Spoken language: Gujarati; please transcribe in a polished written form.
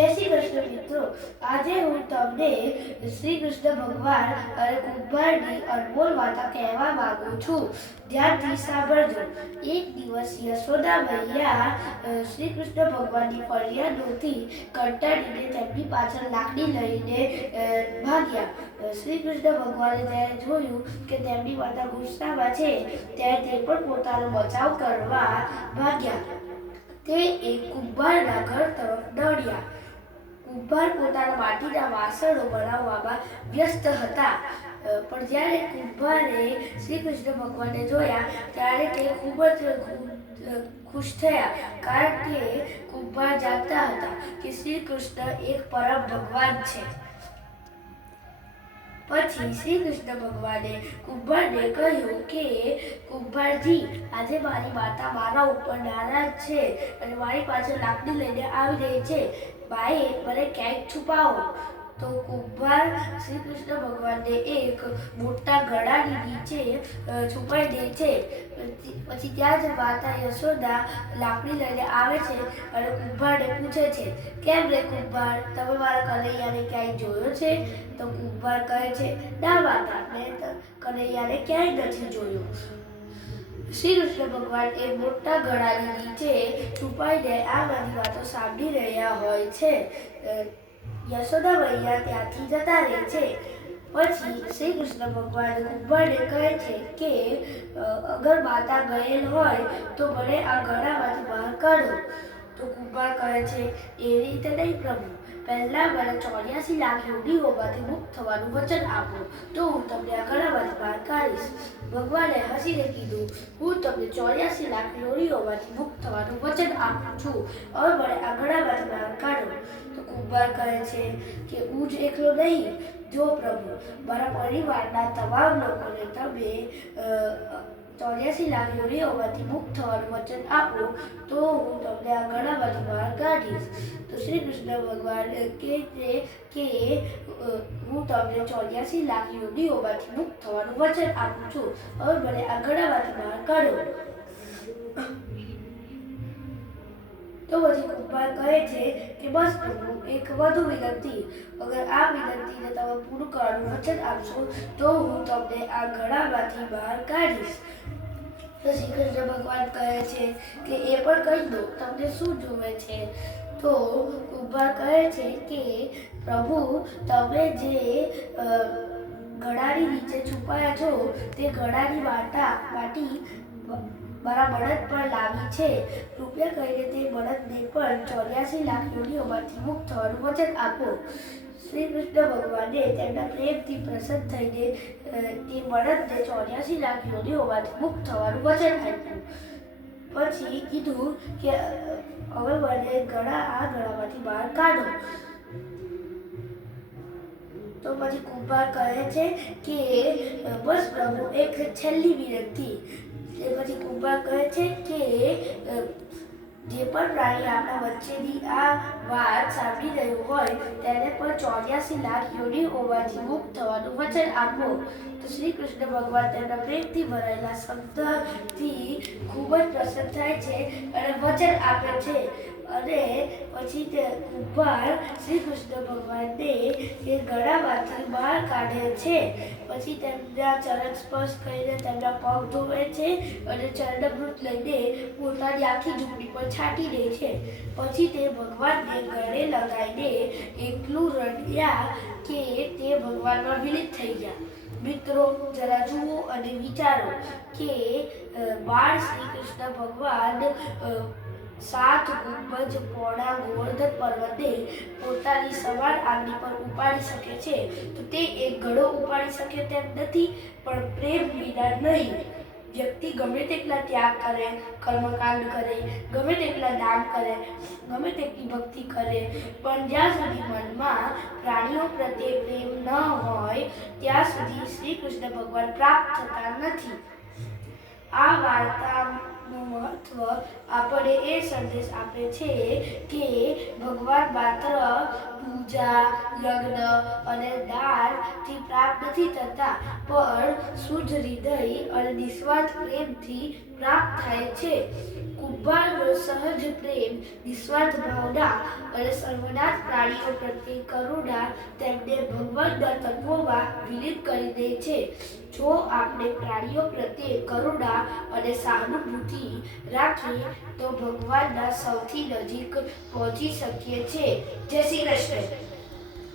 જય શ્રી કૃષ્ણ મિત્રો, આજે હું તમને શ્રી કૃષ્ણ ભગવાન અને કુંભારની અનમોલ વાર્તા કહેવા માંગુ છું. ધ્યાનથી સાંભળજો. એક દિવસ યશોદા મૈયા શ્રી કૃષ્ણ ભગવાનની ફરિયાદોથી કંટાળીને તેમની પાછળ લાકડી લઈને ભાગ્યા. શ્રી કૃષ્ણ ભગવાને જ્યારે જોયું કે તેમની માતા ગુસ્સામાં છે, ત્યારે તે પણ પોતાનો બચાવ કરવા ભાગ્યા. તે એક કુંભારના ઘર તરફ દોડ્યા. કુંભાર પોતાના માટીના વાસણો બનાવવામાં વ્યસ્ત હતા. પણ જ્યારે કુંભારે શ્રી કૃષ્ણ ભગવાનને જોયા ત્યારે તે ખૂબ જ ખુશ થયા, કારણ કે કુંભાર જાણતા હતા કે શ્રી કૃષ્ણ એક પરમ ભગવાન છે. પછી શ્રી કૃષ્ણ ભગવાને કુંભારને કહ્યું કે કુંભારજી, આજે મારી માતા મારા ઉપર નારાજ છે અને મારી પાછળ લાકડી લઈને આવી રહી છે. ભાઈ, મને ક્યાંક છુપાવો. તો કુંભાર શ્રી કૃષ્ણ ભગવાનને એક મોટા ઘડાની નીચે છુપાઈ દે છે. પછી ત્યાં જ માતા યશોદા લાકડી લઈને આવે છે અને કુંભારને પૂછે છે, કેમ રે કુંભાર, તમે મારા કનૈયાને ક્યાંય જોયો છે? તો કુંભાર કહે છે, ના માતા, મેં કનૈયાને ક્યાંય નથી જોયો. શ્રી કૃષ્ણ ભગવાન એ મોટા ઘડાની નીચે છુપાઈને આ બધી વાતો સાંભળી રહ્યા હોય છે. યશોદા મૈયા ત્યાંથી જતા રહે છે. પછી શ્રી કૃષ્ણ ભગવાન કુંભારને કહે છે કે અગર માતા ગયેલ હોય તો મને આ ઘડામાંથી બહાર કાઢો. તો કુંભાર કહે છે, એવી રીતે નહીં પ્રભુ, પહેલા મને 84 લાખ યોગીઓમાંથી મુક્ત થવાનું વચન આપો, તો હું તમને આ ઘડામાંથી બહાર કાઢીશ. ભગવાને હસીને કીધું, હું તમને 84 લાખ યોગીઓમાંથી મુક્ત થવાનું વચન આપું છું. હવે મને આ ઘડામાંથી બહાર કાઢો. તો કુંભાર કહે છે કે હું જ એકલો નહીં, જો પ્રભુ, મારા પરિવારના તમામ લોકોને તમે 84 લાખ યોગીઓમાંથી મુક્ત થવાનું વચન આપો, તો હું તમને આ ઘડામાંથી બહાર કાઢીશ. તો શ્રી કૃષ્ણ ભગવાન કહે છે કે હું તમને 84 લાખ યોગીઓમાંથી મુક્ત થવાનું વચન આપું છું. હવે મને આ ઘડામાંથી બહાર કાઢો. તો પછી કુંભાર કહે છે કે બસ પ્રભુ, એક વધુ વિનંતી. અગર આ વિનંતીને તમે પૂરું કરવાનું વચન આપશો તો હું તમને આ ઘડામાંથી બહાર કાઢીશ. તો શ્રી કૃષ્ણ ભગવાન કહે છે કે એ પણ કહી દો, તમને શું જોવે છે? તો કુંભાર કહે છે કે પ્રભુ, તમે જે ઘડાની નીચે છુપાયા છો તે ઘડાની માટી મારા બળદ પર લાવી છે. કૃપયા કરીને તે બળદને પણ 84 લાખ યોગીઓમાંથી મુક્ત થવાનું વચન આપો. શ્રી કૃષ્ણ ભગવાને તેમના પ્રેમથી પ્રસન્ન થઈને તે બળદને 84 લાખ યોગીઓમાંથી મુક્ત થવાનું વચન આપ્યું. પછી કીધું કે હવે મને આ ઘડામાંથી બહાર કાઢો. તો પછી કુંભાર કહે છે કે બસ પ્રભુ, એક છેલ્લી વિનંતી. પછી કુંભાર કહે છે કે જે પણ પ્રાણી આપણા વચ્ચેની આ વાત સાંભળી રહ્યું હોય તેને પણ 84 લાખ યોગીઓમાંથી મુક્ત થવાનું વચન આપો. તો શ્રી કૃષ્ણ ભગવાન તેમના પ્રેમથી ભરાયેલા શબ્દથી ખૂબ જ પ્રસન્ન થાય છે અને વચન આપે છે. અને પછી તે કુંભાર શ્રી કૃષ્ણ ભગવાનને એ ઘડામાંથી બહાર કાઢે છે. પછી તેમના ચરણ સ્પર્શ કરીને તેમના પગ ધોવે છે અને ચરણામૃત લઈને પોતાની આખી ઝૂંપડી પર છાંટી દે છે. પછી તે ભગવાનને ગળે લગાવીને એટલું રડ્યા કે તે ભગવાનમાં વિલીન થઈ ગયા. મિત્રો, જરા જુઓ અને વિચારો કે બાળ શ્રી કૃષ્ણ ભગવાન 7 ગુંબજ પહોળા ગોવર્ધન પર્વતને પોતાની સવાર આંગળી પર ઉપાડી શકે છે, તો તે એક ઘડો ઉપાડી શકે તેમ નથી. પણ પ્રેમ વિના નહીં. વ્યક્તિ ગમે તેટલા ત્યાગ કરે, કર્મકાંડ કરે, ગમે તેટલા દાન કરે, ગમે તેટલી ભક્તિ કરે, પણ જ્યાં સુધી મનમાં પ્રાણીઓ પ્રત્યે પ્રેમ ન હોય ત્યાં સુધી શ્રી કૃષ્ણ ભગવાન પ્રાપ્ત થતા નથી. આ વાર્તા નું મહત્વ આપણે એ સંદેશ આપે છે કે ભગવાન માત્ર પૂજા, યજ્ઞ અને દાનથી પ્રાપ્ત નથી થતા, પણ શુદ્ધ હૃદય અને નિસ્વાર્થ પ્રેમથી પ્રાપ્ત થાય છે. કુંભારનો સહજ પ્રેમ, નિસ્વાર્થ ભાવના અને સર્વનાશ પ્રાણીઓ પ્રત્યે કરુણા તેમને ભગવાનના તત્વોમાં વિલીન કરી દે છે. જો આપણે પ્રાણીઓ પ્રત્યે કરુણા અને સહાનુભૂતિ રાખીએ તો ભગવાનના સૌથી નજીક પહોંચી શકીએ છીએ. જય શ્રી કૃષ્ણ.